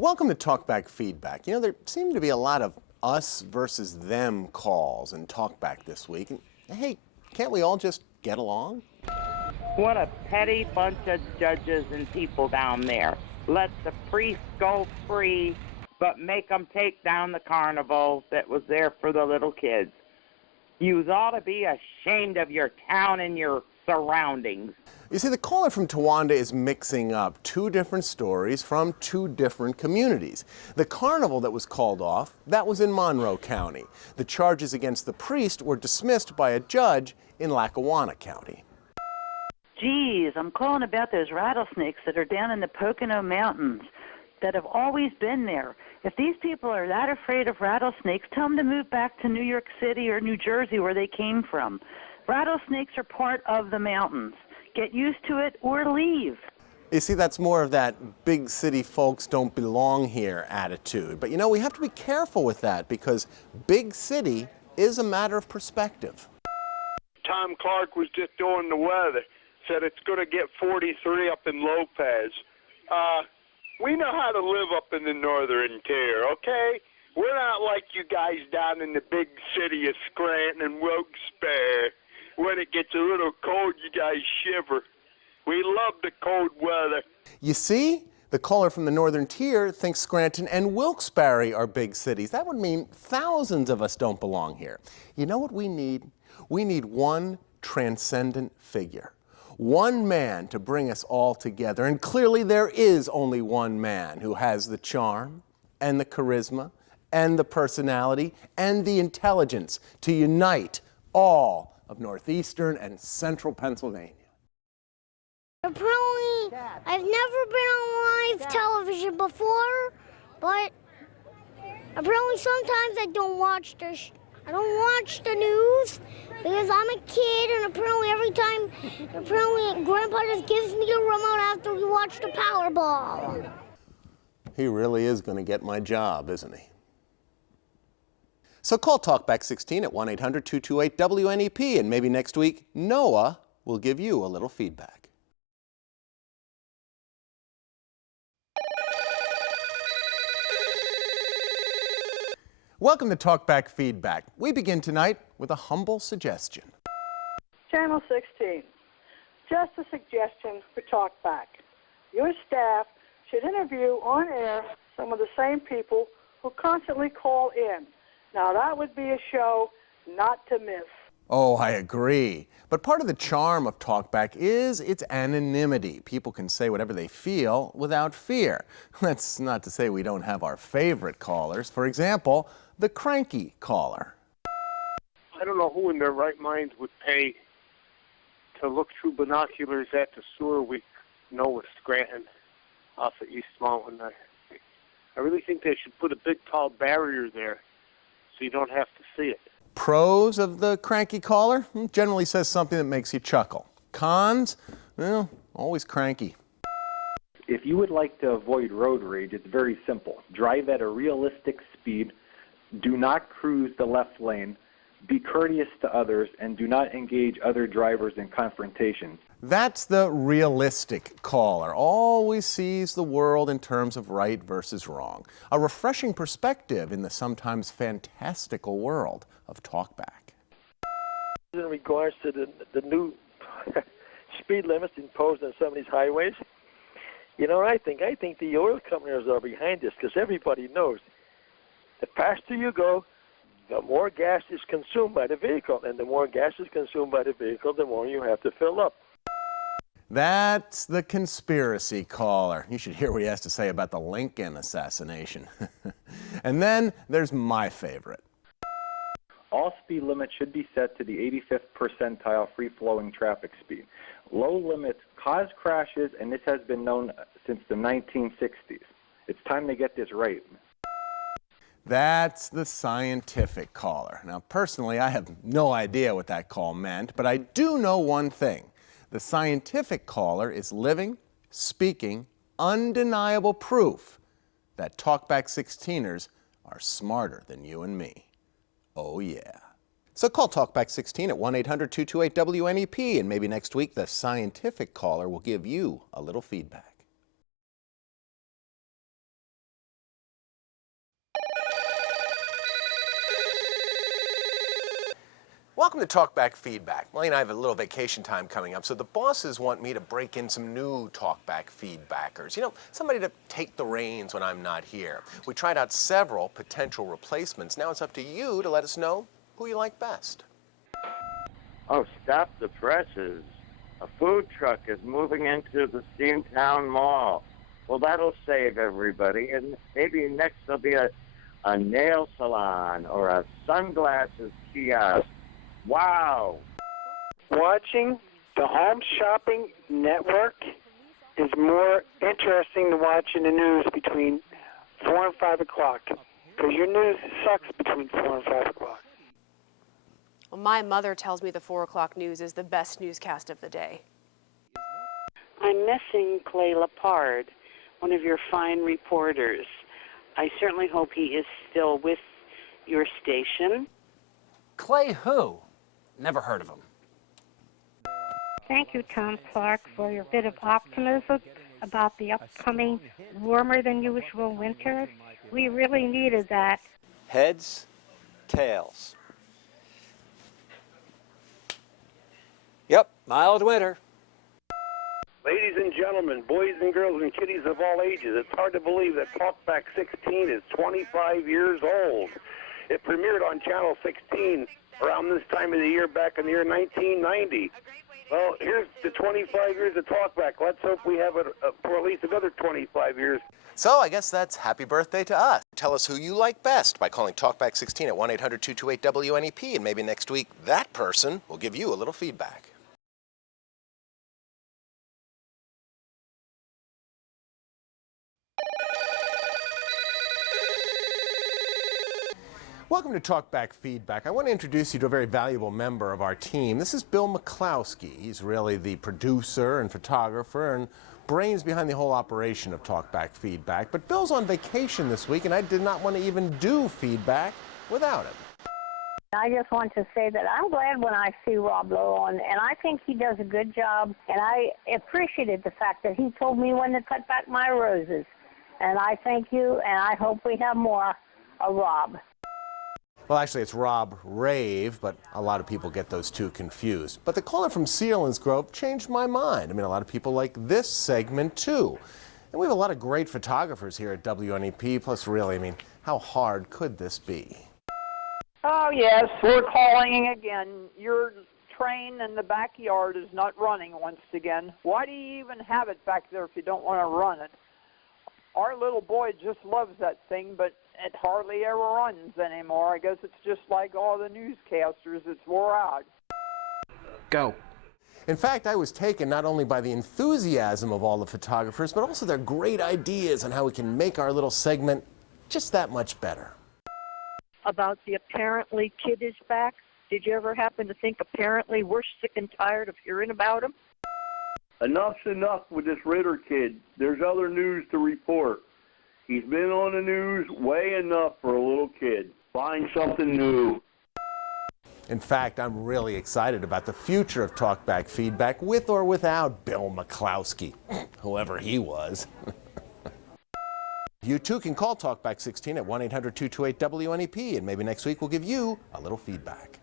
Welcome to Talkback Feedback. You know, there seem to be a lot of us versus them calls in Talkback this week. And hey, can't we all just get along? What a petty bunch of judges and people down there. Let the priests go free, but make them take down the carnival that was there for the little kids. You ought to be ashamed of your town and your surroundings. You see, the caller from Towanda is mixing up two different stories from two different communities. The carnival that was called off, that was in Monroe County. The charges against the priest were dismissed by a judge in Lackawanna County. Geez, I'm calling about those rattlesnakes that are down in the Pocono Mountains that have always been there. If these people are that afraid of rattlesnakes, tell them to move back to New York City or New Jersey where they came from. Rattlesnakes are part of the mountains. Get used to it or leave. You see, that's more of that big city folks don't belong here attitude. But you know, we have to be careful with that because big city is a matter of perspective. Tom Clark was just doing the weather. Said it's going to get 43 up in Lopez. We know how to live up in the northern tier, okay? We're not like you guys down in the big city of Scranton and Wilkes-Barre. When it gets a little cold, you guys shiver. We love the cold weather. You see, the caller from the northern tier thinks Scranton and Wilkes-Barre are big cities. That would mean thousands of us don't belong here. You know what we need? We need one transcendent figure. One man to bring us all together. And clearly there is only one man who has the charm and the charisma and the personality and the intelligence to unite all of northeastern and central Pennsylvania. Apparently, I've never been on live television before, but apparently sometimes I don't watch the news because I'm a kid, and apparently Grandpa just gives me the remote after we watch the Powerball. He really is going to get my job, isn't he? So call Talkback 16 at 1-800-228-WNEP, and maybe next week, Noah will give you a little feedback. Welcome to Talkback Feedback. We begin tonight with a humble suggestion. Channel 16, just a suggestion for Talkback. Your staff should interview on air some of the same people who constantly call in. Now that would be a show not to miss. Oh, I agree. But part of the charm of Talkback is its anonymity. People can say whatever they feel without fear. That's not to say we don't have our favorite callers. For example, the cranky caller. I don't know who in their right minds would pay to look through binoculars at the sewer we know with Scranton off of East Mountain. I really think they should put a big tall barrier there so you don't have to see it. Pros of the cranky caller? Generally says something that makes you chuckle. Cons? Well, always cranky. If you would like to avoid road rage, it's very simple. Drive at a realistic speed, do not cruise the left lane, be courteous to others, and do not engage other drivers in confrontations. That's the realistic caller. Always sees the world in terms of right versus wrong. A refreshing perspective in the sometimes fantastical world of Talkback. In regards to the new speed limits imposed on some of these highways, you know what I think? I think the oil companies are behind this because everybody knows the faster you go, the more gas is consumed by the vehicle, and the more gas is consumed by the vehicle, the more you have to fill up. That's the conspiracy caller. You should hear what he has to say about the Lincoln assassination. And then there's my favorite. All speed limits should be set to the 85th percentile free-flowing traffic speed. Low limits cause crashes, and this has been known since the 1960s. It's time to get this right. That's the scientific caller. Now, personally, I have no idea what that call meant, but I do know one thing. The scientific caller is living, speaking, undeniable proof that Talkback 16ers are smarter than you and me. Oh, yeah. So call Talkback 16 at 1-800-228-WNEP, and maybe next week the scientific caller will give you a little feedback. Welcome to Talkback Feedback. Molly and I have a little vacation time coming up, so the bosses want me to break in some new Talkback Feedbackers. You know, somebody to take the reins when I'm not here. We tried out several potential replacements. Now it's up to you to let us know who you like best. Oh, stop the presses. A food truck is moving into the Steamtown Mall. Well, that'll save everybody, and maybe next there'll be a nail salon or a sunglasses kiosk. Wow. Watching the Home Shopping Network is more interesting than watching the news between 4 and 5 o'clock, because your news sucks between 4 and 5 o'clock. Well, my mother tells me the 4 o'clock news is the best newscast of the day. I'm missing Clay Lepard, one of your fine reporters. I certainly hope he is still with your station. Clay who? Never heard of him. Thank you, Tom Clark, for your bit of optimism about the upcoming warmer than usual winter. We really needed that. Heads, tails. Yep, mild winter. Ladies and gentlemen, boys and girls and kiddies of all ages, it's hard to believe that Talkback 16 is 25 years old. It premiered on Channel 16 around this time of the year back in the year 1990. Well, here's the 25 years of Talkback. Let's hope we have it for at least another 25 years. So I guess that's happy birthday to us. Tell us who you like best by calling Talkback 16 at 1-800-228-WNEP, and maybe next week that person will give you a little feedback. Welcome to Talkback Feedback. I want to introduce you to a very valuable member of our team. This is Bill McClowski. He's really the producer and photographer and brains behind the whole operation of Talkback Feedback. But Bill's on vacation this week, and I did not want to even do feedback without him. I just want to say that I'm glad when I see Rob Lowe on, and I think he does a good job, and I appreciated the fact that he told me when to cut back my roses. And I thank you, and I hope we have more of Rob. Well, actually, it's Rob Rave, but a lot of people get those two confused. But the caller from Selinsgrove changed my mind. I mean, a lot of people like this segment, too. And we have a lot of great photographers here at WNEP, plus really, I mean, how hard could this be? Oh, yes, we're calling again. Your train in the backyard is not running once again. Why do you even have it back there if you don't want to run it? Our little boy just loves that thing, but it hardly ever runs anymore. I guess it's just like all the newscasters. It's wore out. Go. In fact, I was taken not only by the enthusiasm of all the photographers, but also their great ideas on how we can make our little segment just that much better. About the apparently kid is back. Did you ever happen to think apparently we're sick and tired of hearing about him? Enough's enough with this Ritter kid. There's other news to report. He's been on the news way enough for a little kid. Find something new. In fact, I'm really excited about the future of Talkback Feedback with or without Bill McClowski, whoever he was. You too can call Talkback 16 at 1-800-228-WNEP, and maybe next week we'll give you a little feedback.